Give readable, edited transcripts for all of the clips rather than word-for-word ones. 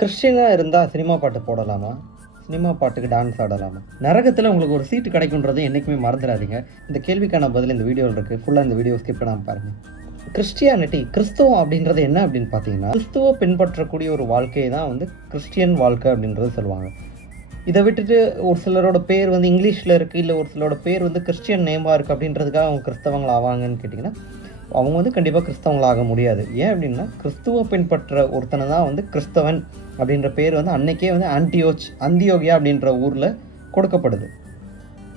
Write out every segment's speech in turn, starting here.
கிறிஸ்டியனாக இருந்தால் சினிமா பாட்டு போடலாமா? சினிமா பாட்டுக்கு டான்ஸ் ஆடலாமா? நரகத்தில் உங்களுக்கு ஒரு சீட்டு கிடைக்குன்றது என்றைக்குமே மறந்துடாதீங்க. இந்த கேள்விக்கான பதில் இந்த வீடியோவில் இருக்குது. ஃபுல்லாக இந்த வீடியோ ஸ்கிப் பண்ணாமல் பாருங்கள். கிறிஸ்டியானிட்டி, கிறிஸ்துவம் அப்படின்றது என்ன அப்படின்னு பார்த்தீங்கன்னா, கிறிஸ்துவ பின்பற்றக்கூடிய ஒரு வாழ்க்கையை தான் கிறிஸ்டியன் வாழ்க்கை அப்படின்றது சொல்லுவாங்க. இதை விட்டுட்டு ஒரு சிலரோட பேர் இங்கிலீஷில் இருக்குது, இல்லை ஒரு சிலரோட பேர் கிறிஸ்டியன் நேமாக இருக்குது அப்படின்றதுக்காக அவங்க கிறிஸ்தவங்கள் ஆவாங்கன்னு கேட்டிங்கன்னா, அவங்க கண்டிப்பாக கிறிஸ்தவங்களாக முடியாது. ஏன் அப்படின்னா, கிறிஸ்துவ பின்பற்ற ஒருத்தனை தான் கிறிஸ்தவன் அப்படின்ற பேர் அன்னைக்கே அந்தியோகியா அப்படின்ற ஊரில் கொடுக்கப்படுது.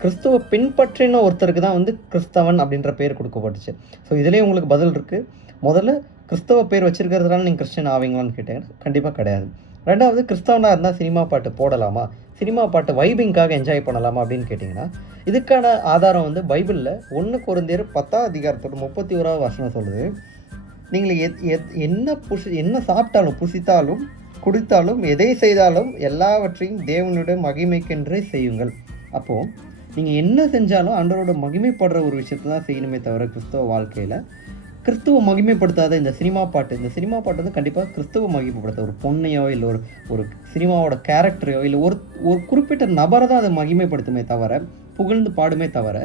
கிறிஸ்துவ பின்பற்றின ஒருத்தருக்கு தான் கிறிஸ்தவன் அப்படின்ற பேர் கொடுக்கப்பட்டுச்சு. ஸோ இதிலே உங்களுக்கு பதில் இருக்குது. முதல்ல கிறிஸ்தவ பேர் வச்சிருக்கிறதுனால நீங்கள் கிறிஸ்டியன் ஆவீங்களான்னு கேட்டீங்கன்னா கண்டிப்பாக கிடையாது. ரெண்டாவது, கிறிஸ்தவனாக இருந்தால் சினிமா பாட்டு போடலாமா, சினிமா பாட்டு வைபிங்காக என்ஜாய் பண்ணலாமா அப்படின்னு கேட்டிங்கன்னா, இதுக்கான ஆதாரம் பைபிளில் 1 கொரிந்தியர் 10ஆம் அதிகாரத்தோட 31ஆவது வசனம் சொல்லுது. நீங்கள் என்ன சாப்பிட்டாலும், புசித்தாலும், குடித்தாலும், எதை செய்தாலும் எல்லாவற்றையும் தேவனுடைய மகிமைக்கென்றே செய்யுங்கள். அப்போது நீங்கள் என்ன செஞ்சாலும் ஆண்டவரோட மகிமைப்படுற ஒரு விஷயத்தை தான் செய்யணுமே தவிர, கிறிஸ்தவ வாழ்க்கையில் கிறிஸ்துவ மகிமைப்படுத்தாத இந்த சினிமா பாட்டு கண்டிப்பாக கிறிஸ்துவ மகிமைப்படுத்த ஒரு பொண்ணையோ இல்லை ஒரு சினிமாவோட கேரக்டரையோ இல்லை ஒரு குறிப்பிட்ட நபரை தான் அதை மகிமைப்படுத்துமே தவிர, புகழ்ந்து பாடுமே தவிர,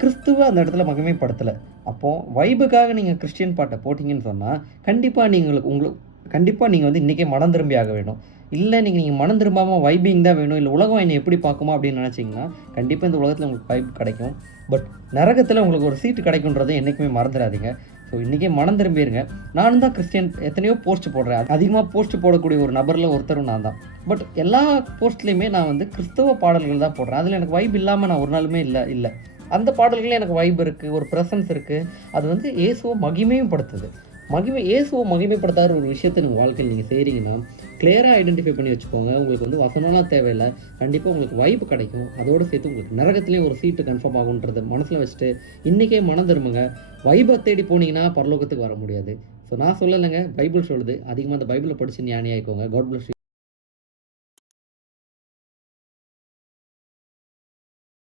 கிறிஸ்துவ அந்த இடத்துல மகிமைப்படுத்தலை. அப்போது வைபுக்காக நீங்கள் கிறிஸ்டியன் பாட்டை போட்டிங்கன்னு சொன்னால் கண்டிப்பாக நீங்கள் இன்றைக்கே மனம் திரும்பி ஆக வேணும். இல்லை நீங்கள் மனம் திரும்பாமல் வைபிங் தான் வேணும், இல்லை உலகம் என்னை எப்படி பார்க்குமா அப்படின்னு நினச்சிங்கன்னா கண்டிப்பாக இந்த உலகத்தில் உங்களுக்கு வைப் கிடைக்கும். பட் நரகத்தில் உங்களுக்கு ஒரு சீட்டு கிடைக்குன்றது என்றைக்குமே மறந்துடாதீங்க. ஸோ இன்றைக்கே மனம் திரும்பிடுங்க. நானும் தான் கிறிஸ்டியன், எத்தனையோ போஸ்ட் போடுறேன். அதிகமாக போஸ்ட் போடக்கூடிய ஒரு நபரில் ஒருத்தரும் நான் தான். பட் எல்லா போஸ்ட்லேயுமே நான் கிறிஸ்தவ பாடல்கள் தான் போடுறேன். அதில் எனக்கு வைப் இல்லாமல் நான் ஒரு நாளுமே இல்லை. அந்த பாடல்களே எனக்கு வைப் இருக்குது, ஒரு ப்ரெசன்ஸ் இருக்குது. அது இயேசுவை மகிமையும் படுத்துது. இயேசுவை மகிமைப்படுத்தாத ஒரு விஷயத்தை நீங்கள் வாழ்க்கையில் நீங்கள் செய்கிறீங்கன்னா கிளியராக ஐடென்டிஃபை பண்ணி வச்சுக்கோங்க. உங்களுக்கு வசனம்லாம் தேவையில்லை, கண்டிப்பாக உங்களுக்கு வைப்பு கிடைக்கும். அதோடு சேர்த்து உங்களுக்கு நரகத்துலேயும் ஒரு சீட்டு கன்ஃபார்ம் ஆகுன்றதை மனசில் வச்சுட்டு இன்றைக்கே மனம் திரும்புங்க. வைபை தேடி போனீங்கன்னா பரலோகத்துக்கு வர முடியாது. ஸோ நான் சொல்லலைங்க, பைபிள் சொல்லுது. அதிகமாக அந்த பைபிளை படித்து ஞானி ஆகிக்கோங்க. God bless you.